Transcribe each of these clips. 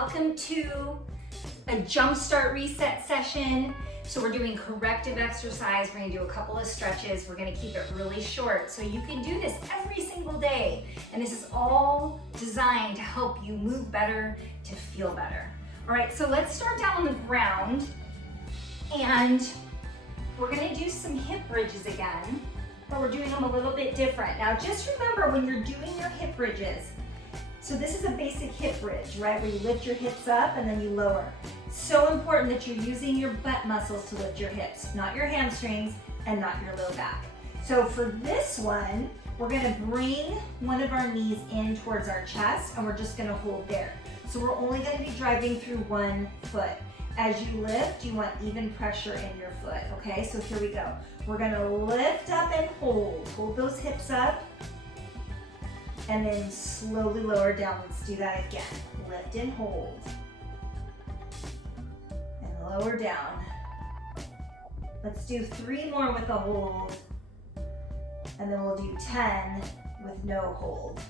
Welcome to a jumpstart reset session. So we're doing corrective exercise. We're gonna do a couple of stretches. We're gonna keep it really short so you can do this every single day. And this is all designed to help you move better, to feel better. All right, so let's start down on the ground and we're gonna do some hip bridges again, but we're doing them a little bit different. Now just remember when you're doing your hip bridges, so this is a basic hip bridge, right? Where you lift your hips up and then you lower. It's so important that you're using your butt muscles to lift your hips, not your hamstrings and not your low back. So for this one, we're gonna bring one of our knees in towards our chest and we're just gonna hold there. So we're only gonna be driving through one foot. As you lift, you want even pressure in your foot, okay? So here we go. We're gonna lift up and hold. Hold those hips up. And then slowly lower down. Let's do that again. Lift and hold. And lower down. Let's do 3 more with a hold. And then we'll do 10 with no hold.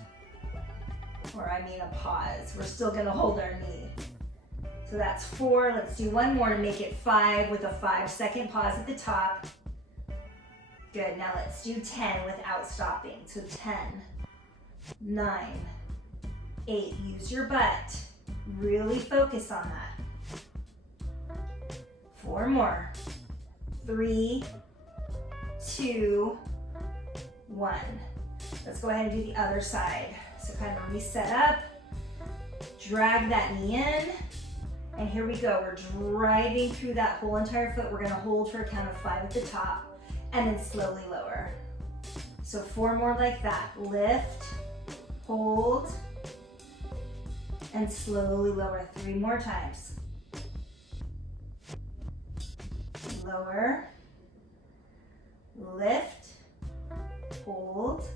Or I mean a pause. We're still gonna hold our knee. So that's 4. Let's do 1 more to make it 5 with a 5-second pause at the top. Good, now let's do 10 without stopping. So 10. 9, 8, use your butt. Really focus on that. 4 more. 3, 2, 1. Let's go ahead and do the other side. So kind of reset up, drag that knee in, and here we go. We're driving through that whole entire foot. We're gonna hold for a count of 5 at the top, and then slowly lower. So 4 more like that. Lift, hold, and slowly lower 3 more times. Lower, lift, hold,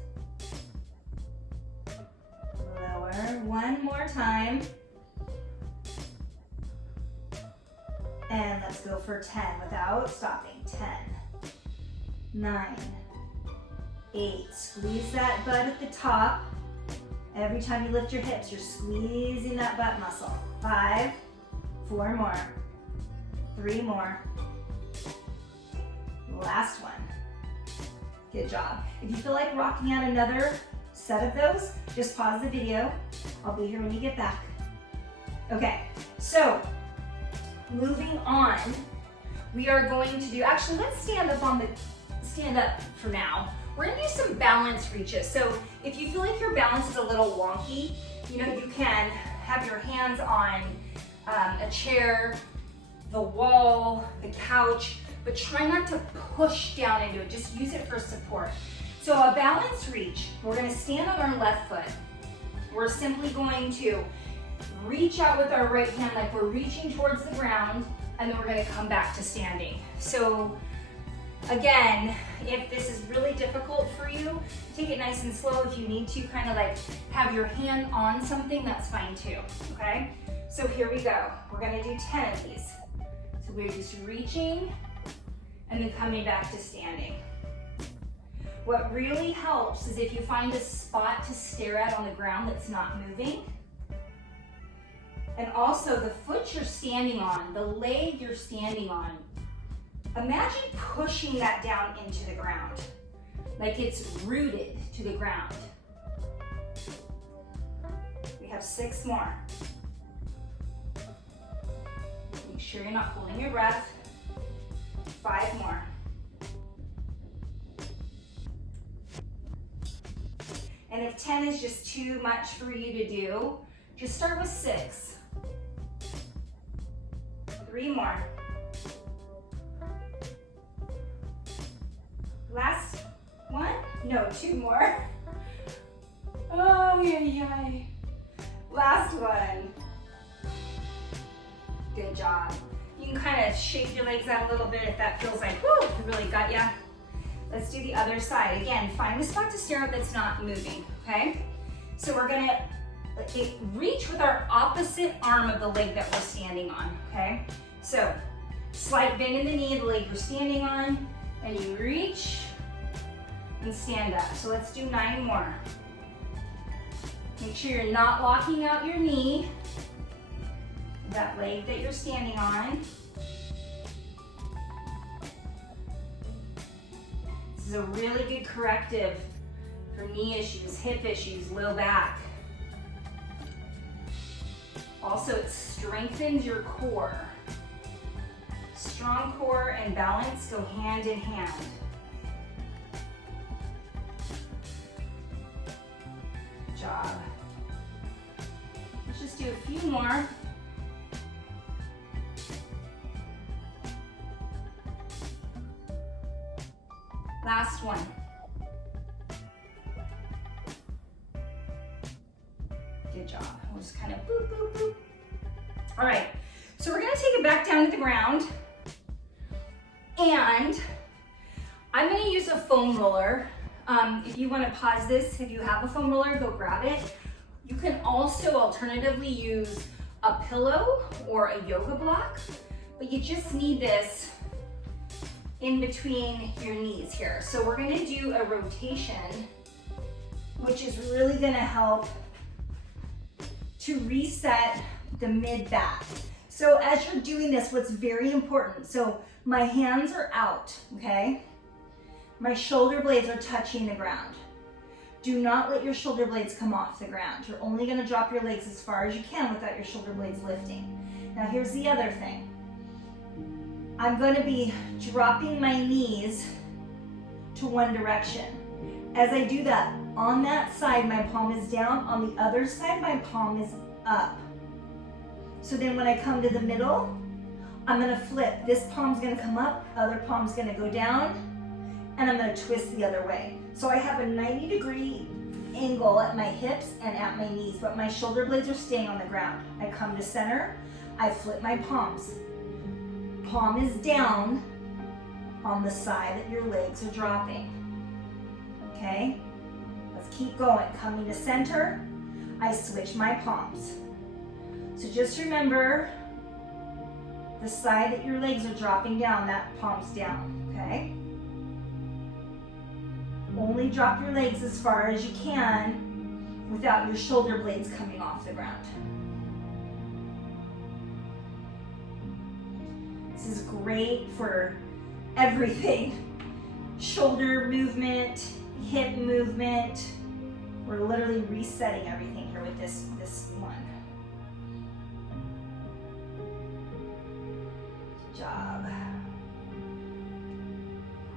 lower. 1 more time. And let's go for 10 without stopping. 10, 9, 8. Squeeze that butt at the top. Every time you lift your hips, you're squeezing that butt muscle. 5, 4 more, 3 more. Last one. Good job. If you feel like rocking out another set of those, just pause the video. I'll be here when you get back. Okay, so moving on, we are going to do, actually let's stand up for now. We're gonna do some balance reaches. So if you feel like your balance is a little wonky, you know, you can have your hands on a chair, the wall, the couch, but try not to push down into it. Just use it for support. So a balance reach, we're gonna stand on our left foot. We're simply going to reach out with our right hand like we're reaching towards the ground, and then we're gonna come back to standing. So again, if this is really difficult for you, take it nice and slow. If you need to kind of like have your hand on something, that's fine too, okay? So here we go. We're gonna do 10 of these. So we're just reaching and then coming back to standing. What really helps is if you find a spot to stare at on the ground that's not moving. And also the foot you're standing on, the leg you're standing on, imagine pushing that down into the ground, like it's rooted to the ground. We have 6 more. Make sure you're not holding your breath. 5 more. And if 10 is just too much for you to do, just start with 6. 3 more. Last one? No, 2 more. Oh, yeah. Last one. Good job. You can kind of shake your legs out a little bit if that feels like, whoo, it really got ya. Let's do the other side. Again, find a spot to stare at that's not moving, okay? So we're gonna reach with our opposite arm of the leg that we're standing on, okay? So, slight bend in the knee of the leg you're standing on, and you reach and stand up. So let's do 9 more. Make sure you're not locking out your knee. that leg that you're standing on. This is a really good corrective for knee issues, hip issues, low back. Also, it strengthens your core. Strong core and balance go hand in hand. Good job. Let's just do a few more. Last one. Good job. We'll just kind of boop, boop, boop. All right, so we're gonna take it back down to the ground, and I'm gonna use a foam roller. If you wanna pause this, if you have a foam roller, go grab it. You can also alternatively use a pillow or a yoga block, but you just need this in between your knees here. So we're gonna do a rotation, which is really gonna help to reset the mid back. So as you're doing this, what's very important, so my hands are out, okay? My shoulder blades are touching the ground. Do not let your shoulder blades come off the ground. You're only gonna drop your legs as far as you can without your shoulder blades lifting. Now here's the other thing. I'm gonna be dropping my knees to one direction. As I do that, on that side, my palm is down. On the other side, my palm is up. So then when I come to the middle, I'm gonna flip. This palm's gonna come up, other palm's gonna go down, and I'm gonna twist the other way. So I have a 90-degree angle at my hips and at my knees, but my shoulder blades are staying on the ground. I come to center, I flip my palms. Palm is down on the side that your legs are dropping. Okay? Let's keep going. Coming to center, I switch my palms. So just remember the side that your legs are dropping down, that palm's down, okay? Only drop your legs as far as you can without your shoulder blades coming off the ground. This is great for everything. Shoulder movement, hip movement. We're literally resetting everything here with this one. Good job.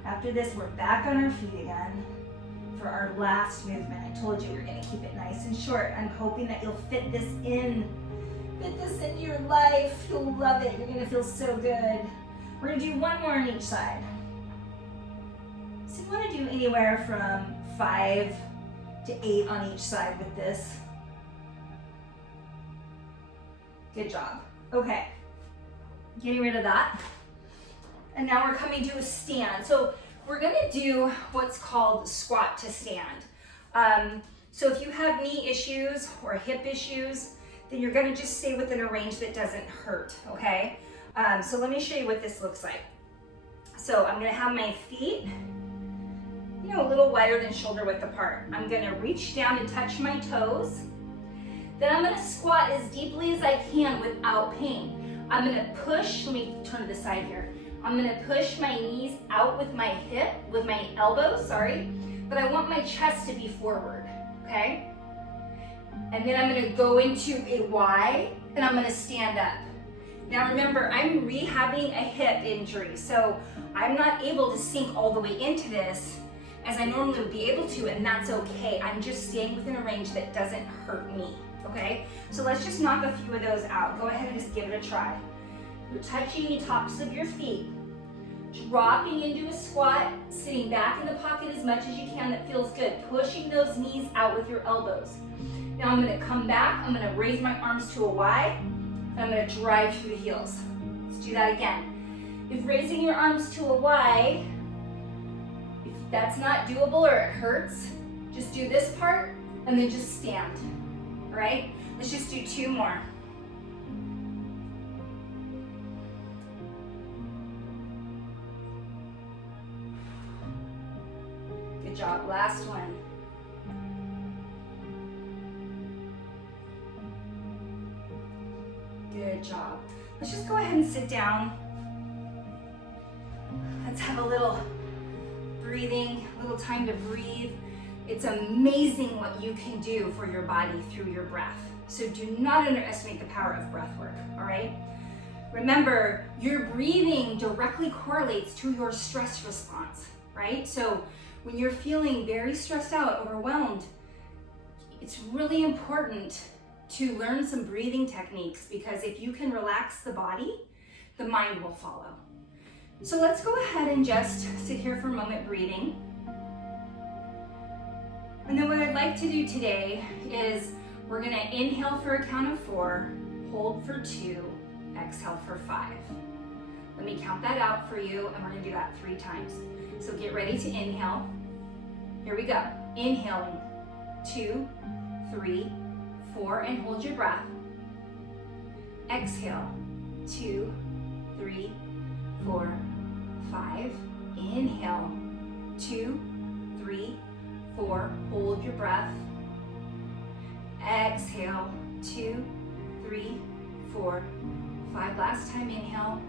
After this, we're back on our feet again for our last movement. I told you we're gonna keep it nice and short. I'm hoping that you'll fit this into your life. You'll love it. You're gonna feel so good. We're gonna do one more on each side. So you wanna do anywhere from 5 to 8 on each side with this. Good job. Okay, getting rid of that. And now we're coming to a stand. So we're gonna do what's called squat to stand. So if you have knee issues or hip issues, then you're gonna just stay within a range that doesn't hurt, okay? So let me show you what this looks like. So I'm gonna have my feet, a little wider than shoulder width apart. I'm gonna reach down and touch my toes. Then I'm gonna squat as deeply as I can without pain. I'm gonna push, let me turn to the side here. I'm gonna push my knees out with my elbows, but I want my chest to be forward, okay? And then I'm gonna go into a Y, and I'm gonna stand up. Now remember, I'm rehabbing a hip injury, so I'm not able to sink all the way into this as I normally would be able to, and that's okay. I'm just staying within a range that doesn't hurt me, okay? So let's just knock a few of those out. Go ahead and just give it a try. You're touching the tops of your feet, dropping into a squat, sitting back in the pocket as much as you can. That feels good. Pushing those knees out with your elbows. Now I'm gonna come back, I'm gonna raise my arms to a Y, and I'm gonna drive through the heels. Let's do that again. If raising your arms to a Y, if that's not doable or it hurts, just do this part and then just stand, all right? Let's just do 2 more. Good job, last one. Good job. Let's just go ahead and sit down. Let's have a little breathing, a little time to breathe. It's amazing what you can do for your body through your breath. So do not underestimate the power of breath work, all right? Remember, your breathing directly correlates to your stress response, right? So when you're feeling very stressed out, overwhelmed, it's really important to learn some breathing techniques, because if you can relax the body, the mind will follow. So let's go ahead and just sit here for a moment breathing. And then what I'd like to do today is we're gonna inhale for a count of 4, hold for 2, exhale for 5. Let me count that out for you, and we're gonna do that 3 times. So get ready to inhale. Here we go. Inhaling, 2, 3, 4, and hold your breath. Exhale, 2, 3, 4, 5. Inhale, 2, 3, 4, hold your breath. Exhale, 2, 3, 4, 5. Last time, inhale,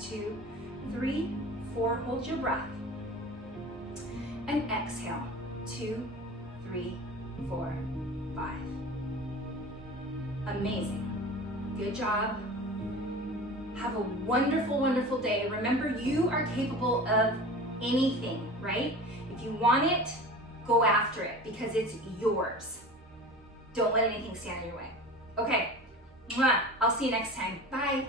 2, 3, 4, hold your breath. And exhale, 2, 3, 4, 5. Amazing. Good job. Have a wonderful, wonderful day. Remember, you are capable of anything, right? If you want it, go after it, because it's yours. Don't let anything stand in your way. Okay, I'll see you next time. Bye.